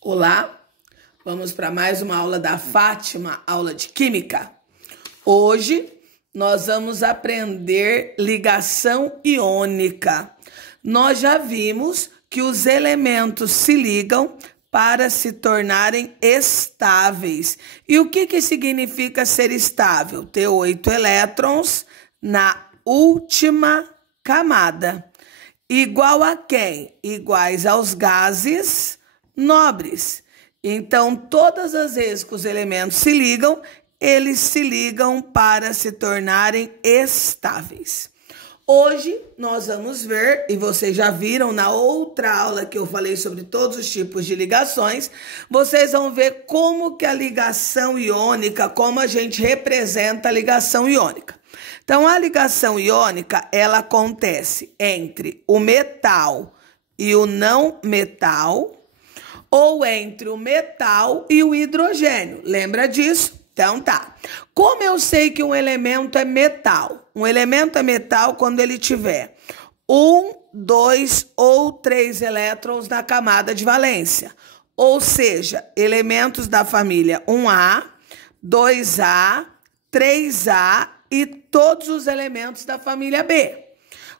Olá, vamos para mais uma aula da Fátima, aula de Química. Hoje nós vamos aprender ligação iônica. Nós já vimos que os elementos se ligam para se tornarem estáveis. E o que significa ser estável? Ter 8 elétrons na última camada. Igual a quem? Iguais aos gases nobres. Então, todas as vezes que os elementos se ligam, eles se ligam para se tornarem estáveis. Hoje, nós vamos ver, e vocês já viram na outra aula que eu falei sobre todos os tipos de ligações, vocês vão ver como que a ligação iônica, como a gente representa a ligação iônica. Então, a ligação iônica, ela acontece entre o metal e o não metal, ou entre o metal e o hidrogênio. Lembra disso? Então, tá. Como eu sei que um elemento é metal? Um elemento é metal quando ele tiver 1, 2 ou 3 elétrons na camada de valência. Ou seja, elementos da família 1A, 2A, 3A e todos os elementos da família B.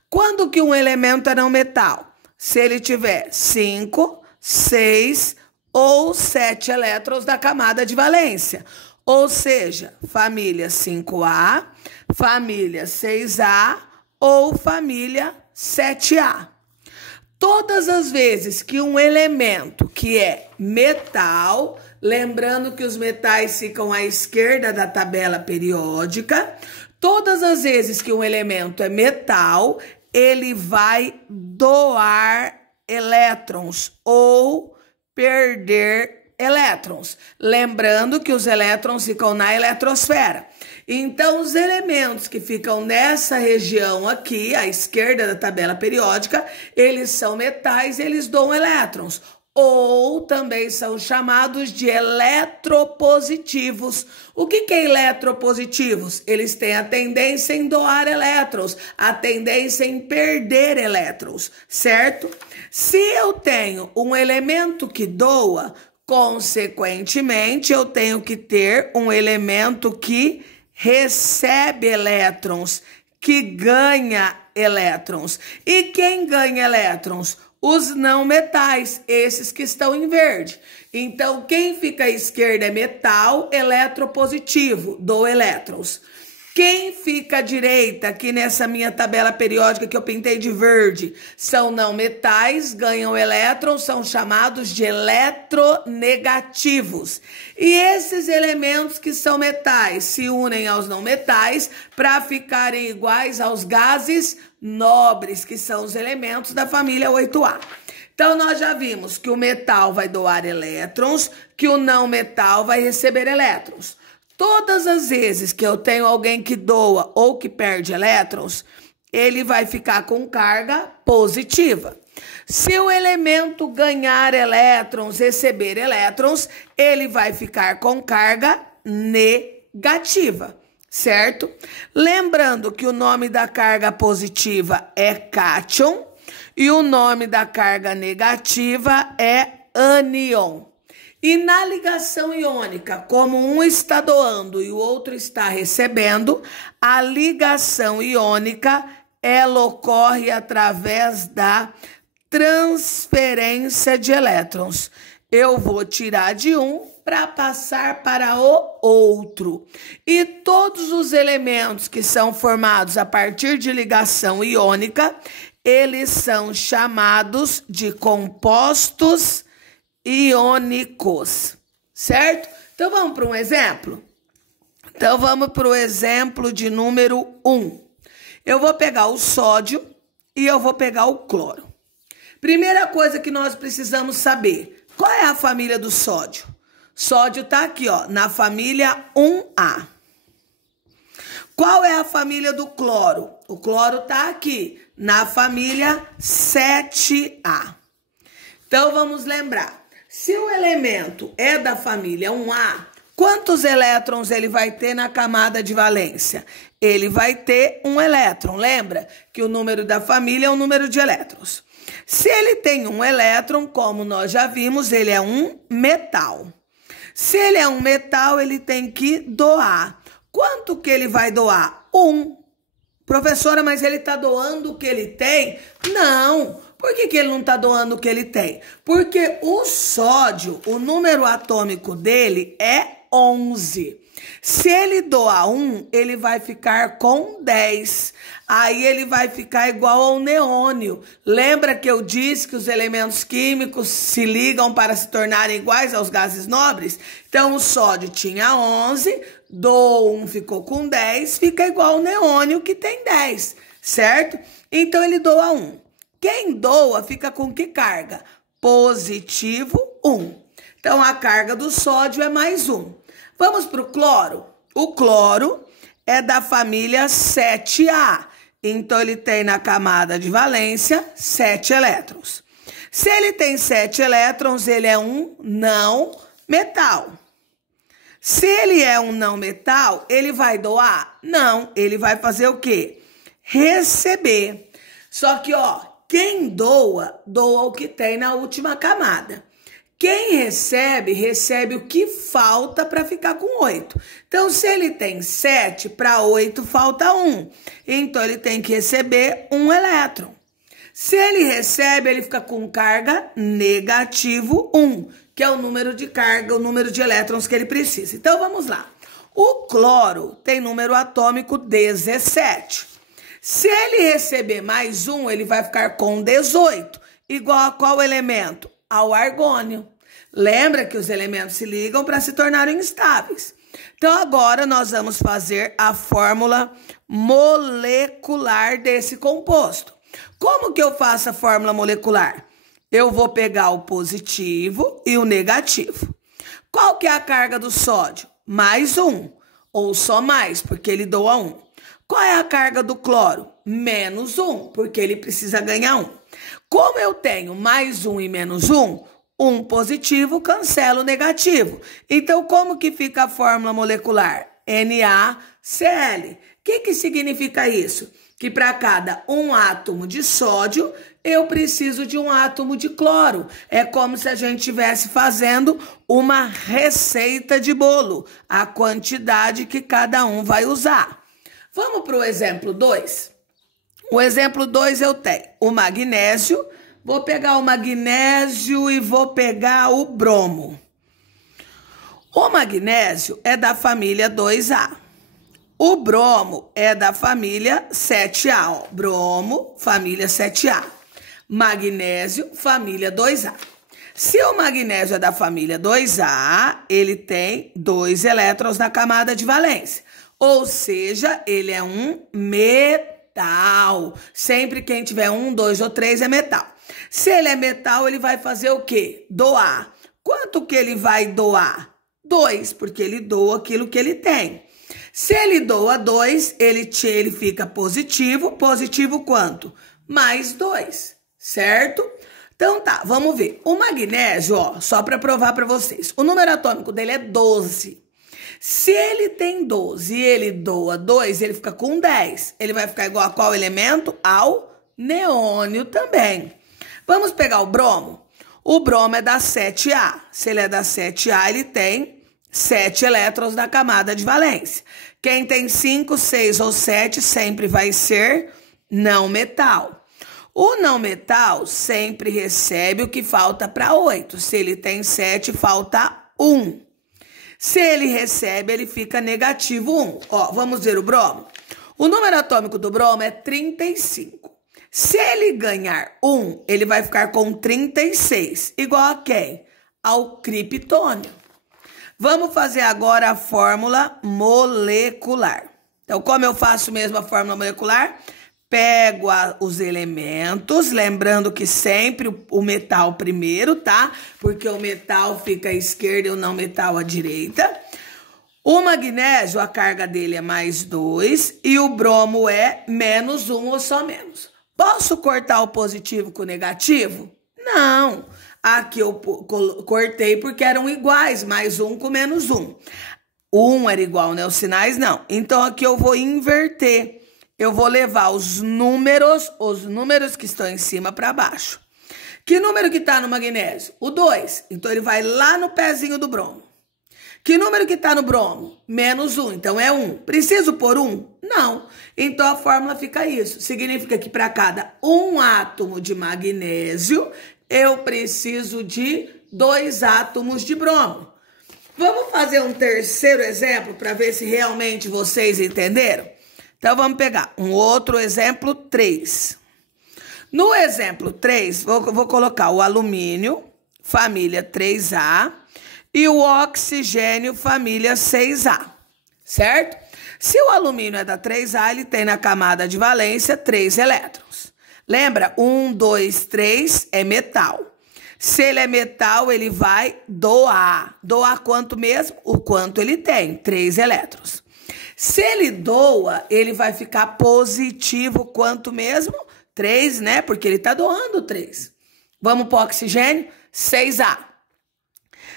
Quando que um elemento é não metal? Se ele tiver 5, 6 ou 7 elétrons da camada de valência. Ou seja, família 5A, família 6A ou família 7A. Todas as vezes que um elemento que é metal, lembrando que os metais ficam à esquerda da tabela periódica, todas as vezes que um elemento é metal, ele vai doar elétrons ou perder elétrons. Lembrando que os elétrons ficam na eletrosfera. Então, os elementos que ficam nessa região aqui, à esquerda da tabela periódica, eles são metais, eles doam elétrons. Ou também são chamados de eletropositivos. O que é eletropositivos? Eles têm a tendência em doar elétrons, a tendência em perder elétrons, certo? Se eu tenho um elemento que doa, consequentemente, eu tenho que ter um elemento que recebe elétrons, que ganha elétrons. E quem ganha elétrons? Os não metais, esses que estão em verde. Então, quem fica à esquerda é metal, eletropositivo, doa elétrons. Quem fica à direita, aqui nessa minha tabela periódica que eu pintei de verde, são não metais, ganham elétrons, são chamados de eletronegativos. E esses elementos que são metais se unem aos não metais para ficarem iguais aos gases nobres, que são os elementos da família 8A. Então, nós já vimos que o metal vai doar elétrons, que o não metal vai receber elétrons. Todas as vezes que eu tenho alguém que doa ou que perde elétrons, ele vai ficar com carga positiva. Se o elemento ganhar elétrons, receber elétrons, ele vai ficar com carga negativa, certo? Lembrando que o nome da carga positiva é cátion e o nome da carga negativa é ânion. E na ligação iônica, como um está doando e o outro está recebendo, a ligação iônica, ela ocorre através da transferência de elétrons. Eu vou tirar de um para passar para o outro. E todos os elementos que são formados a partir de ligação iônica, eles são chamados de compostos iônicos, certo? Então, vamos para um exemplo? Então, vamos para o exemplo de número 1. Eu vou pegar o sódio e eu vou pegar o cloro. Primeira coisa que nós precisamos saber, qual é a família do sódio? Sódio está aqui, ó, na família 1A. Qual é a família do cloro? O cloro está aqui, na família 7A. Então, vamos lembrar. Se o elemento é da família 1A, quantos elétrons ele vai ter na camada de valência? Ele vai ter um elétron. Lembra que o número da família é o número de elétrons. Se ele tem um elétron, como nós já vimos, ele é um metal. Se ele é um metal, ele tem que doar. Quanto que ele vai doar? 1. Professora, mas ele está doando o que ele tem? Não. Por que ele não está doando o que ele tem? Porque o sódio, o número atômico dele é 11. Se ele doar 1, ele vai ficar com 10. Aí ele vai ficar igual ao neônio. Lembra que eu disse que os elementos químicos se ligam para se tornarem iguais aos gases nobres? Então o sódio tinha 11, doou 1, ficou com 10, fica igual ao neônio que tem 10, certo? Então ele doa 1. Quem doa fica com que carga? Positivo 1. Então a carga do sódio é mais 1. Vamos para o cloro. O cloro é da família 7A. Então, ele tem na camada de valência 7 elétrons. Se ele tem 7 elétrons, ele é um não metal. Se ele é um não metal, ele vai doar? Não, ele vai fazer o quê? Receber. Só que, ó, quem doa, doa o que tem na última camada. Quem recebe, recebe o que falta para ficar com 8. Então, se ele tem 7, para 8 falta 1. Então, ele tem que receber 1 elétron. Se ele recebe, ele fica com carga negativo 1, que é o número de carga, o número de elétrons que ele precisa. Então, vamos lá. O cloro tem número atômico 17. Se ele receber mais 1, ele vai ficar com 18. Igual a qual elemento? Ao argônio. Lembra que os elementos se ligam para se tornarem estáveis. Então, agora nós vamos fazer a fórmula molecular desse composto. Como que eu faço a fórmula molecular? Eu vou pegar o positivo e o negativo. Qual que é a carga do sódio? Mais 1, ou só mais, porque ele doa 1. Qual é a carga do cloro? Menos 1, porque ele precisa ganhar 1. Como eu tenho mais 1 e menos 1, 1 positivo cancela o negativo. Então, como que fica a fórmula molecular? NaCl. O que significa isso? Que para cada um átomo de sódio, eu preciso de um átomo de cloro. É como se a gente estivesse fazendo uma receita de bolo, a quantidade que cada um vai usar. Vamos para o exemplo 2? O exemplo 2 eu tenho o magnésio, vou pegar o magnésio e vou pegar o bromo. O magnésio é da família 2A. O bromo é da família 7A. Ó. Bromo, família 7A. Magnésio, família 2A. Se o magnésio é da família 2A, ele tem 2 elétrons na camada de valência. Ou seja, ele é um metal. Sempre quem tiver 1, 2 ou 3 é metal. Se ele é metal, ele vai fazer o quê? Doar. Quanto que ele vai doar? 2, porque ele doa aquilo que ele tem. Se ele doa 2, ele fica positivo. Positivo quanto? Mais 2, certo? Então tá, vamos ver. O magnésio, ó, só para provar para vocês. O número atômico dele é 12. Se ele tem 12 e ele doa 2, ele fica com 10. Ele vai ficar igual a qual elemento? Ao neônio também. Vamos pegar o bromo? O bromo é da 7A. Se ele é da 7A, ele tem 7 elétrons na camada de valência. Quem tem 5, 6 ou 7 sempre vai ser não metal. O não metal sempre recebe o que falta para 8. Se ele tem 7, falta 1. Se ele recebe, ele fica negativo 1. Ó, vamos ver o bromo. O número atômico do bromo é 35. Se ele ganhar 1, ele vai ficar com 36. Igual a quem? Ao criptônio. Vamos fazer agora a fórmula molecular. Então, como eu faço mesmo a fórmula molecular? Pego os elementos, lembrando que sempre o metal primeiro, tá? Porque o metal fica à esquerda e o não metal à direita. O magnésio, a carga dele é mais 2 e o bromo é menos 1 ou só menos. Posso cortar o positivo com o negativo? Não. Aqui eu cortei porque eram iguais, mais 1 com menos 1. 1 era igual, né? Os sinais não. Então, aqui eu vou inverter. Eu vou levar os números que estão em cima para baixo. Que número que está no magnésio? O 2. Então, ele vai lá no pezinho do bromo. Que número que está no bromo? Menos 1. Então, é 1. Preciso pôr 1? Não. Então, a fórmula fica isso. Significa que para cada 1 átomo de magnésio, eu preciso de 2 átomos de bromo. Vamos fazer um terceiro exemplo para ver se realmente vocês entenderam? Então, vamos pegar um outro exemplo 3. No exemplo 3, vou colocar o alumínio, família 3A, e o oxigênio, família 6A, certo? Se o alumínio é da 3A, ele tem na camada de valência 3 elétrons. Lembra? 1, 2, 3 é metal. Se ele é metal, ele vai doar. Doar quanto mesmo? O quanto ele tem, 3 elétrons. Se ele doa, ele vai ficar positivo quanto mesmo? 3, né? Porque ele está doando 3. Vamos para o oxigênio? 6A.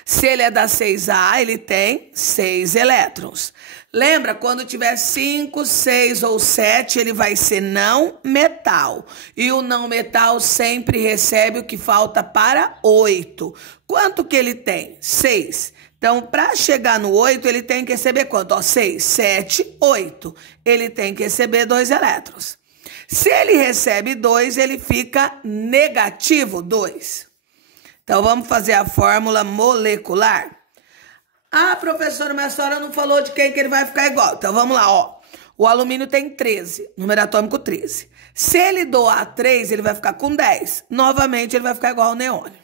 Se ele é da 6A, ele tem 6 elétrons. Lembra, quando tiver 5, 6 ou 7, ele vai ser não metal. E o não metal sempre recebe o que falta para 8. Quanto que ele tem? 6. Então, para chegar no 8, ele tem que receber quanto? Ó, 6, 7, 8. Ele tem que receber 2 elétrons. Se ele recebe 2, ele fica negativo 2. Então, vamos fazer a fórmula molecular. Ah, professora, mas a senhora não falou de quem que ele vai ficar igual. Então, vamos lá, ó. O alumínio tem 13, número atômico 13. Se ele doar 3, ele vai ficar com 10. Novamente, ele vai ficar igual ao neônio.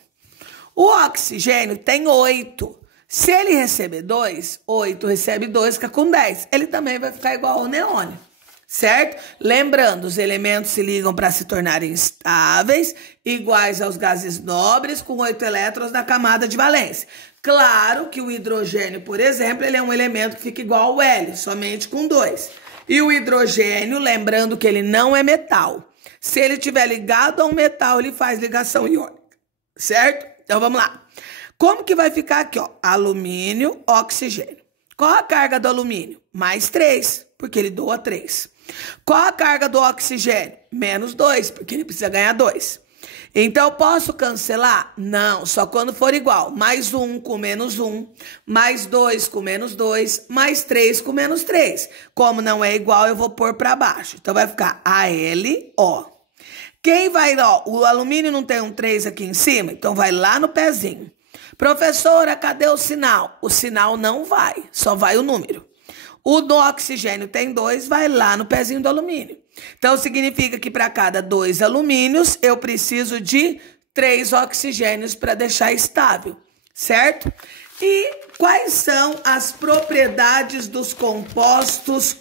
O oxigênio tem 8. Se ele receber 2, 8 recebe 2, fica com 10. Ele também vai ficar igual ao neônio. Certo? Lembrando, os elementos se ligam para se tornarem estáveis, iguais aos gases nobres, com 8 elétrons na camada de valência. Claro que o hidrogênio, por exemplo, ele é um elemento que fica igual ao hélio, somente com 2. E o hidrogênio, lembrando que ele não é metal. Se ele estiver ligado a um metal, ele faz ligação iônica. Certo? Então, vamos lá. Como que vai ficar aqui, ó? Alumínio, oxigênio. Qual a carga do alumínio? Mais 3, porque ele doa 3. Qual a carga do oxigênio? Menos 2, porque ele precisa ganhar 2. Então, posso cancelar? Não, só quando for igual. Mais 1 com menos 1, mais 2 com menos 2, mais 3 com menos 3. Como não é igual, eu vou pôr para baixo. Então, vai ficar ALO. Quem vai, ó, o alumínio não tem um 3 aqui em cima? Então, vai lá no pezinho. Professora, cadê o sinal? O sinal não vai, só vai o número. O do oxigênio tem 2, vai lá no pezinho do alumínio. Então, significa que para cada 2 alumínios, eu preciso de 3 oxigênios para deixar estável, certo? E quais são as propriedades dos compostos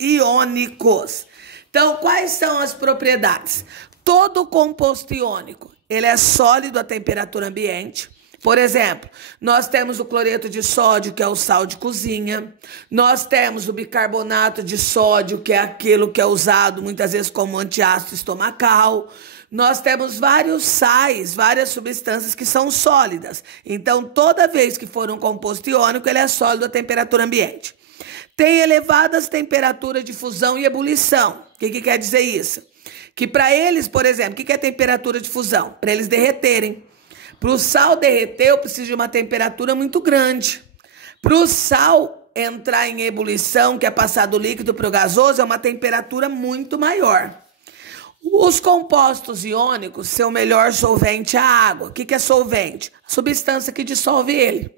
iônicos? Então, quais são as propriedades? Todo composto iônico, ele é sólido à temperatura ambiente. Por exemplo, nós temos o cloreto de sódio, que é o sal de cozinha. Nós temos o bicarbonato de sódio, que é aquilo que é usado muitas vezes como antiácido estomacal. Nós temos vários sais, várias substâncias que são sólidas. Então, toda vez que for um composto iônico, ele é sólido à temperatura ambiente. Tem elevadas temperaturas de fusão e ebulição. O que quer dizer isso? Que para eles, por exemplo, o que é temperatura de fusão? Para eles derreterem. Para o sal derreter, eu preciso de uma temperatura muito grande. Para o sal entrar em ebulição, que é passar do líquido para o gasoso, é uma temperatura muito maior. Os compostos iônicos, seu melhor solvente é a água. O que é solvente? A substância que dissolve ele.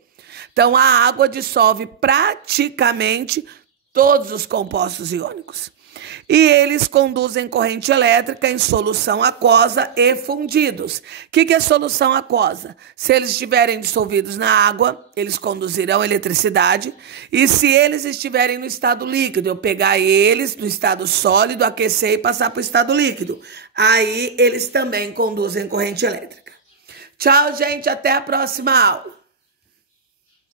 Então, a água dissolve praticamente todos os compostos iônicos. E eles conduzem corrente elétrica em solução aquosa e fundidos. O que é solução aquosa? Se eles estiverem dissolvidos na água, eles conduzirão eletricidade. E se eles estiverem no estado líquido, eu pegar eles no estado sólido, aquecer e passar para o estado líquido. Aí eles também conduzem corrente elétrica. Tchau, gente. Até a próxima aula.